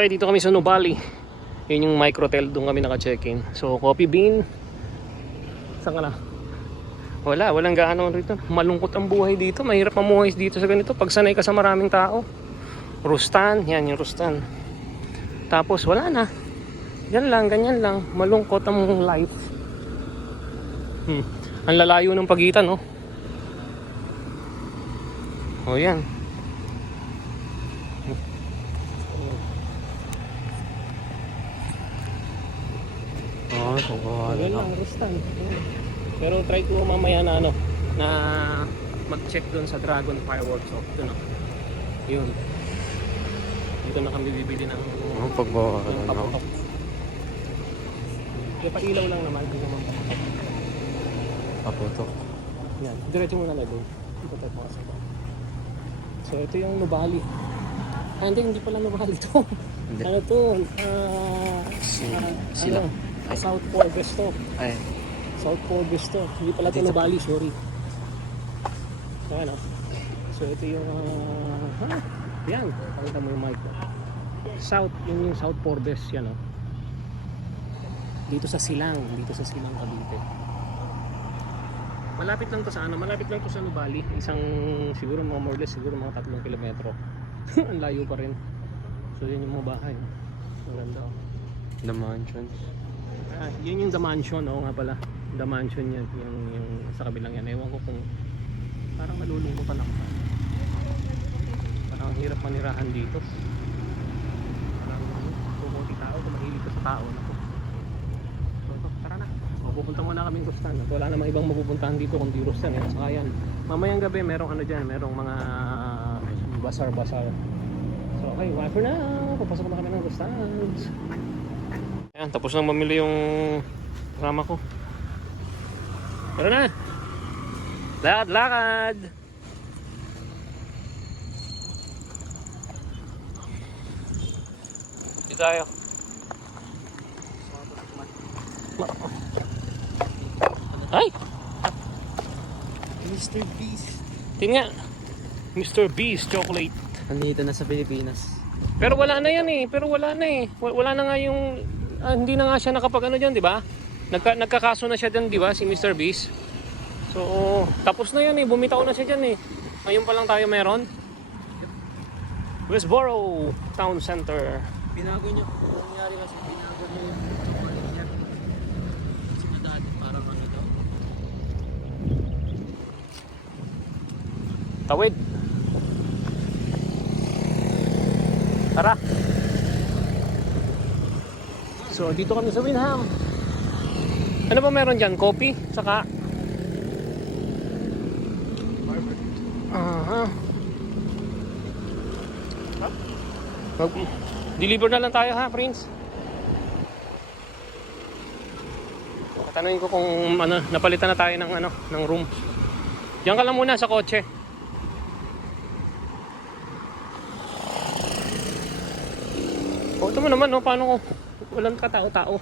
Okay, dito kami sa Nubali. Yun yung microtel, doon kami naka-check-in. So, Coffee Bean. Saan ka na? Walang gaano rito. Malungkot ang buhay dito. Mahirap mamuhay dito sa ganito. Pag sanay ka sa maraming tao. Rustan, yan yung Rustan. Tapos wala na. Yan lang, ganyan lang. Malungkot ang life. Ang lalayo ng pagitan, no? O yan. Yan lang, Rustan. Pero try ko mamaya na ano, na mag-check doon sa Dragon Fireworks of doon. Yun. Dito na kami bibili ng pagbawa ka paputok. Kaya pa-ilaw lang naman, hindi naman paputok. Yan, diretso muna na doon. Dito tayo pasok. So ito yung Nubali. Hindi pala Nubali to. Ano to? Sila. South Forbes to. Ay. South Forbes to. Hindi pala to Nubali, sorry. So ano? So ito yung yan, pakita mo yung mic. South, yun yung South Forbes, yan o. Dito sa Silang Cavite. Malapit lang to sa ano, malapit lang to sa Nubali. Isang, siguro mga more or less, siguro mga 3 kilometro. Ang layo pa rin. So yun yung mga bahay. Ang ganda o. The mansion. Yun yung The Mansion, oo nga pala. The Mansion yan, yung sa kabilang yan. Ewan ko kung parang malulungkutan ako. Parang ang hirap manirahan dito. Parang kumunti tao, kung mahilig ka sa tao. So tara na. Pupunta muna kaming Rustan. Wala namang ibang mapupuntahan dito kundi Rustan. Saka yan. Mamayang gabi merong ano dyan, merong mga basar-basar. So okay, bye for now. Papasok na kami ng Rustan. Ayan, tapos nang mamili yung rama ko. Tara na! Lakad! Dito tayo. Ay! Mr. Beast. Tingnan nga. Mr. Beast chocolate. Nandito na sa Pilipinas. Pero wala na yan eh. Wala na nga yung hindi na nga siya nakapag ano dyan, di ba? Nagkakaso na siya dyan, di ba? Si Mr. Beast. So, tapos na yan eh. Bumitaw na siya dyan eh. Ngayon pa lang tayo meron. Westboro Town Center. Binago niyo. Nangyari kasi binago niyo yung chocolate niya. Kasi na dati parang ano daw. Tawid. Tara. So, dito kami sa Winham. Ano ba meron dyan? Coffee? Saka? Deliver na lang tayo ha, Prince. Tatanungin ko kung ano, napalitan na tayo ng ano, ng room. Diyan ka lang muna sa kotse. O, ito mo naman, no? Paano ko? Walang katao-tao.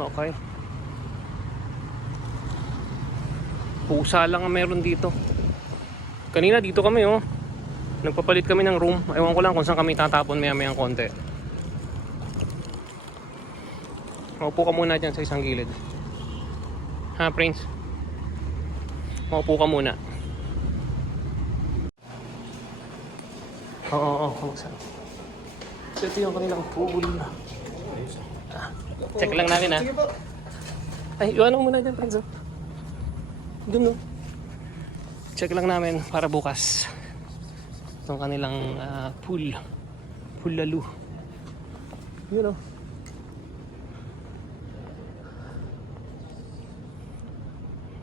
Okay. Pusa lang ang meron dito. Kanina dito kami, oh. Nagpapalit kami ng room. Ewan ko lang kung saan kami tatapon maya-mayang konti. Maupo ka muna dyan sa isang gilid. Ha, Prince? Maupo ka muna. Oo. So ito yung kanilang pool. Check lang namin ha. Ay, iwan mo muna dyan, Prince. Doon, no? Check lang namin para bukas. Itong kanilang pool. Pool lalo. Yun, no?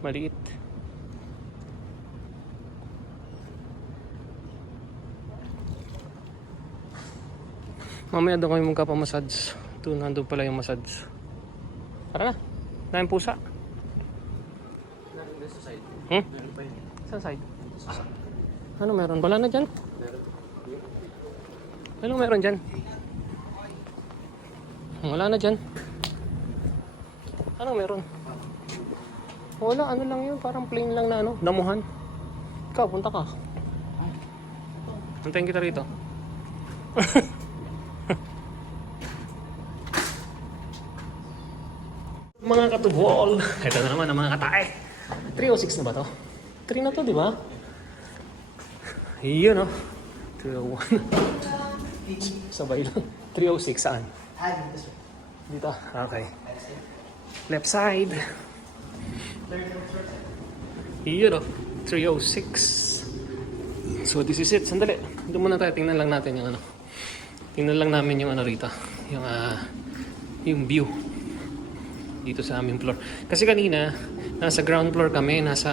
Maliit. Mamaya doon kami magkapamassage. Doon, nandun pala yung massage. Tara na. Daming pusa. Saan side? Ano meron? Wala na dyan? Ano meron dyan? Wala na dyan. Ano meron? Wala, ano lang yun. Parang plain lang na ano. Damuhan. Ikaw, punta ka. Antayin kita rito. Mga katubol, ito na naman ang mga katae. 306 na ba to? 3 na to, di ba? Yun, no? 301. Sabay lang. 306 saan? Dito. Okay. Left side. Yun, no? 306. So, this is it. Sandali. Doon muna tayo. Tingnan lang natin yung ano. Tingnan lang namin yung ano rito. Yung view. Dito sa aming floor. Kasi kanina, nasa ground floor kami. Nasa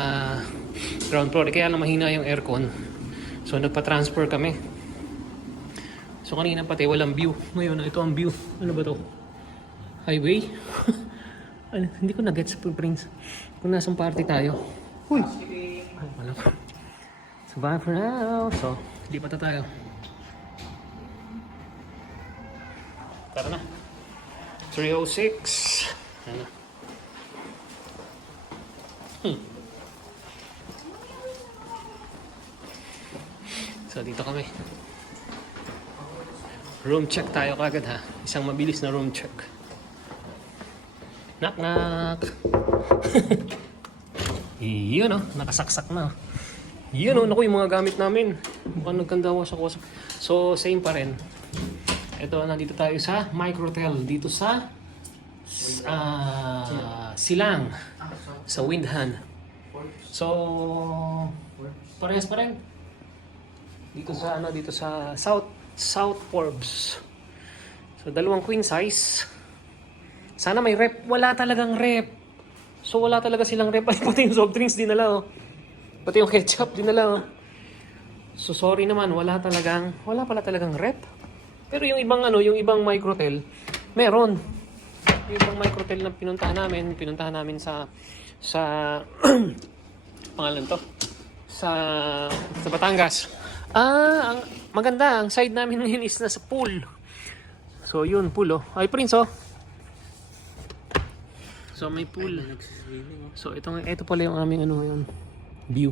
ground floor. Kaya lang mahina yung aircon. So, nagpa-transfer kami. So, kanina pati walang view. Ngayon, ito ang view. Ano ba to? Highway? Ano, hindi ko na-get sa Prince. Kung nasang party tayo. Uy! Ay, wala pa. So, bye for now. So, hindi pa tayo. Tara na. 306. Ano? So, dito kami. Room check tayo kagad ha. Isang mabilis na room check. Knock knock. Yun o, nakasaksak na. Yun o, naku yung mga gamit namin. Mukhang nagkanda wasak-wasak. So, same pa rin. Ito, nandito tayo sa Microtel. Dito sa Silang. Sa Windhan. So, parehas pa rin. Dito sa South Forbes. So, 2 queen size. Sana may rep. Wala talagang rep. So, wala talaga silang rep. Ay, pati yung soft drinks dinala, oh. Pati yung ketchup dinala, oh. So, sorry naman. Wala pala talagang rep. Pero yung ibang Microtel, meron. Yung ibang Microtel na pinuntahan namin sa pangalan to. Sa Batangas. Ang maganda. Ang side namin ngayon is nasa pool. So, yun, pool, oh. Ay, Prince, oh. So, may pool. So, ito pala yung aming ngayon, view.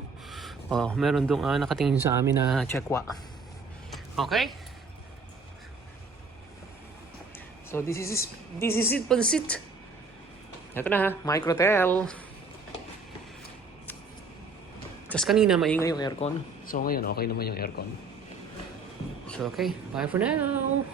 Oh, meron doon nakatingin sa amin na chekwa. Okay? So, this is it, pansit. Ito na ha, Microtel. Tapos kanina maingay yung aircon. So, ngayon okay naman yung aircon. So, okay. Bye for now.